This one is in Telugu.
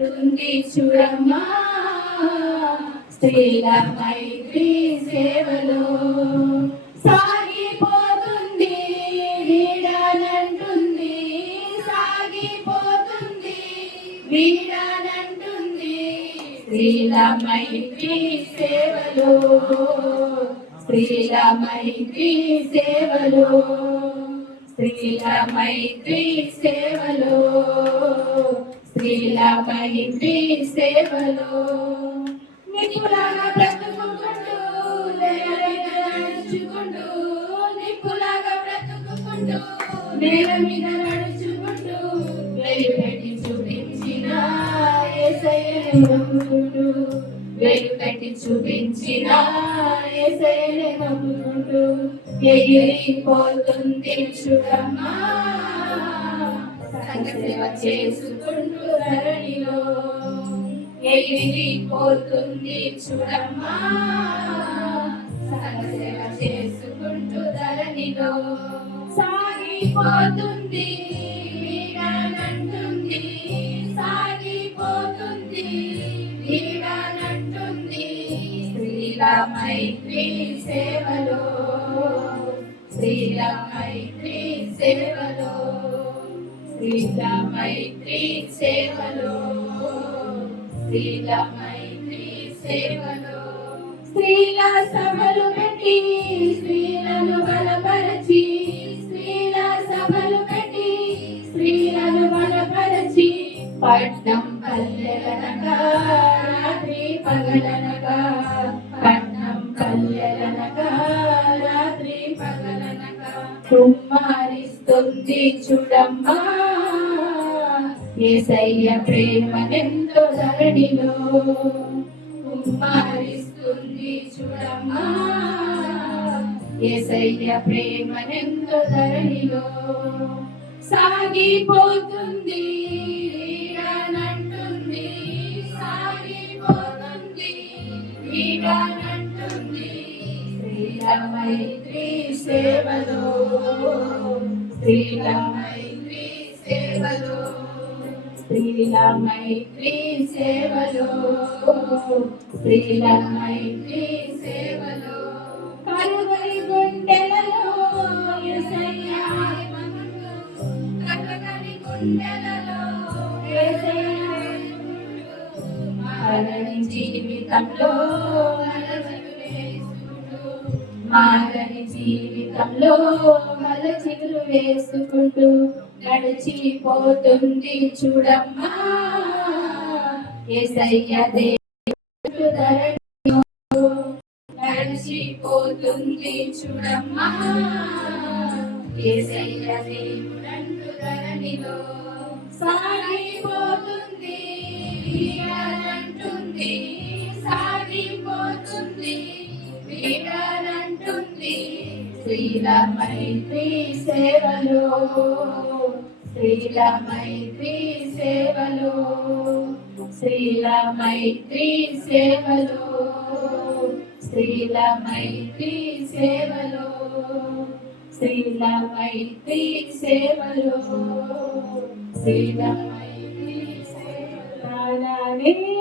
ఉంది చూడమ్మా స్త్రీల మైత్రి సేవలో సాగిపోతుంది వీడానంటుంది సాగిపోతుంది వీడానంటుంది స్త్రీల మైత్రి సేవలో స్త్రీల మైత్రి సేవలో స్త్రీల మైత్రి సేవలో స్త్రీల మైత్రి సేవలో నిపులాగా బ్రతుకుకుంటూ నడుచుకుంటూ నిపులాగా బ్రతుకుకుంటూ నేల మీద నడుచుకుంటూ వెలుపెట్టి చూపించిన యేసయ్యను నమ్ముకుంటూ వెలుపెట్టి చూపించిన యేసయ్యను నమ్ముకుంటూ ఎగిరిపోతుంది చూడమ్మా సేవ చేసుకుంటూ ధరణిలో ఎగిరిపోతుంది చూడమ్మా సేవ చేసుకుంటూ ధరణిలో సాగిపోతుంది వీడానంటుంది సాగిపోతుంది వీడానంటుంది స్త్రీల మైత్రి సేవలో స్త్రీల మైత్రి సేవలో స్త్రీల మైత్రి సేవలో స్త్రీల మైత్రి సేవలో స్త్రీల సభలు పెట్టి స్త్రీలను బలపరచి స్త్రీల సభలు పెట్టి స్త్రీలను బలపరచి పట్నం పల్లెలనగా రాత్రి పగలనగా పట్నం పల్లెలనగా రాత్రి పగలనగా కుమారిస్తుంది చూడమ్మా యేసయ్య ప్రేమనెంతో ధరణిలో కుమారిస్తుంది చూడమ్మా యేసయ్య ప్రేమనెంతో ధరణిలో సాగిపోతుంది వీడానంటుంది సాగిపోతుంది వీడానంటుంది స్త్రీల మైత్రి సేవలో స్త్రీల మైత్రి సేవలో స్త్రీల మైత్రి సేవలో స్త్రీల మైత్రి సేవలో కలువరి గుండెలలో యేసయ్య కలువరి గుండెలలో యేసయ్య మారని జీవితంలో మారని జీవితంలో మల చిగురు వేసుకుంటూ నడిచిపోతుంది చూడమ్మా యేసయ్య దేవుడు ధరణిలో నడిచిపోతుంది చూడమ్మా యేసయ్య దేవుడు ధరణిలో సాగిపోతుంది వీడానంటుంది సాగిపోతుంది వీడానంటుంది స్త్రీల మైత్రి సేవలో స్త్రీల మైత్రి సేవలో స్త్రీల మైత్రి సేవలో స్త్రీల మైత్రి సేవలో స్త్రీల మైత్రి సేవలో స్త్రీల మైత్రి సేవలో